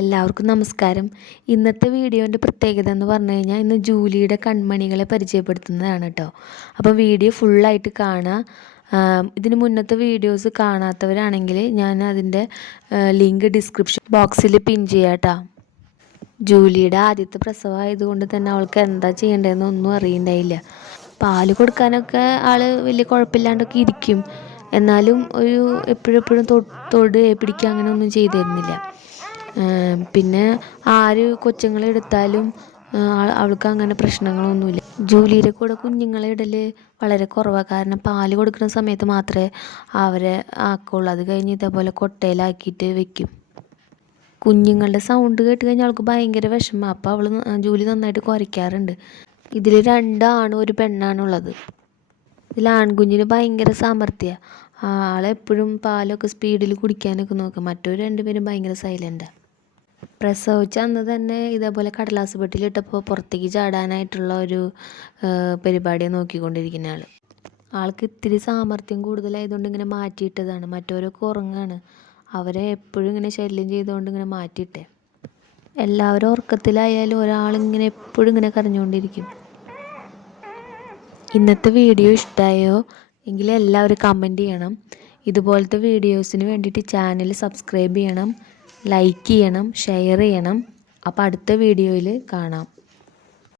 എല്ലാവർക്കും നമസ്കാരം. ഇന്നത്തെ വീഡിയോന്റെ പ്രത്യേകത എന്ന് പറഞ്ഞു കഴിഞ്ഞാൽ ഇന്ന് ജൂലിയുടെ കൺമണികളെ പരിചയപ്പെടുത്തുന്നതാണ് കേട്ടോ അപ്പോൾ വീഡിയോ ഫുള്ളായിട്ട് കാണുക ഇതിന് മുന്നത്തെ വീഡിയോസ് കാണാത്തവരാണെങ്കിൽ ഞാൻ അതിന്റെ ലിങ്ക് ഡിസ്ക്രിപ്ഷൻ ബോക്സിൽ പിൻ ചെയ്യാട്ടോ ജൂലിയുടെ ആദ്യത്തെ പ്രസവമായതുകൊണ്ട് തന്നെ അവൾക്ക് എന്താ ചെയ്യേണ്ടതെന്ന് ഒന്നും അറിയണ്ടായില്ല. പാൽ കൊടുക്കാനൊക്കെ ആൾ വലിയ കുഴപ്പമില്ലാണ്ടൊക്കെ ഇരിക്കും. എന്നാലും ഒരു എപ്പോഴെപ്പോഴും തൊട് പിടിക്കുക അങ്ങനെയൊന്നും ചെയ്തിരുന്നില്ല. പിന്നെ ആര് കൊച്ചുങ്ങളെ എടുത്താലും അവൾക്ക് അങ്ങനെ പ്രശ്നങ്ങളൊന്നുമില്ല. ജൂലിയുടെ കൂടെ കുഞ്ഞുങ്ങളെ ഇടൽ വളരെ കുറവാണ് കാരണം പാൽ കൊടുക്കുന്ന സമയത്ത് മാത്രമേ അവരെ ആക്കുള്ളൂ. അത് കഴിഞ്ഞ് ഇതേപോലെ കൊട്ടയിലാക്കിയിട്ട് വെക്കും. കുഞ്ഞുങ്ങളുടെ സൗണ്ട് കേട്ട് കഴിഞ്ഞാൽ അവൾക്ക് ഭയങ്കര വിഷമം. അപ്പോൾ അവൾ ജൂലി നന്നായിട്ട് കുറയ്ക്കാറുണ്ട്. ഇതിൽ രണ്ടാണ് ഒരു പെണ്ണാണുള്ളത്. ഇതിൽ ആൺകുഞ്ഞിന് ഭയങ്കര സാമർഥ്യ. ആളെപ്പോഴും പാലൊക്കെ സ്പീഡിൽ കുടിക്കാനൊക്കെ നോക്കും. മറ്റൊരു രണ്ടുപേരും ഭയങ്കര സൈലന്റാണ് പ്രസവിച്ച അന്ന് തന്നെ ഇതേപോലെ കടലാസ് പെട്ടിയിലിട്ടപ്പോൾ പുറത്തേക്ക് ചാടാനായിട്ടുള്ള ഒരു പരിപാടി നോക്കിക്കൊണ്ടിരിക്കുന്ന ആൾ ആൾക്ക് ഇത്തിരി സാമർഥ്യം കൂടുതലായതുകൊണ്ട് ഇങ്ങനെ മാറ്റിയിട്ടതാണ്. മറ്റവരൊക്കെ ഉറങ്ങാണ്. അവരെ എപ്പോഴും ഇങ്ങനെ ശല്യം ചെയ്തുകൊണ്ട് ഇങ്ങനെ മാറ്റിയിട്ടേ. എല്ലാവരും ഉറക്കത്തിലായാലും ഒരാളിങ്ങനെ എപ്പോഴും ഇങ്ങനെ കരഞ്ഞുകൊണ്ടിരിക്കും. ഇന്നത്തെ വീഡിയോ ഇഷ്ടമായോ എങ്കിൽ എല്ലാവരും കമന്റ് ചെയ്യണം. ഇതുപോലത്തെ വീഡിയോസിന് വേണ്ടിയിട്ട് ചാനൽ സബ്സ്ക്രൈബ് ചെയ്യണം. ലൈക്ക് ചെയ്യണം ഷെയർ ചെയ്യണം. അപ്പോൾ അടുത്ത വീഡിയോയിൽ കാണാം.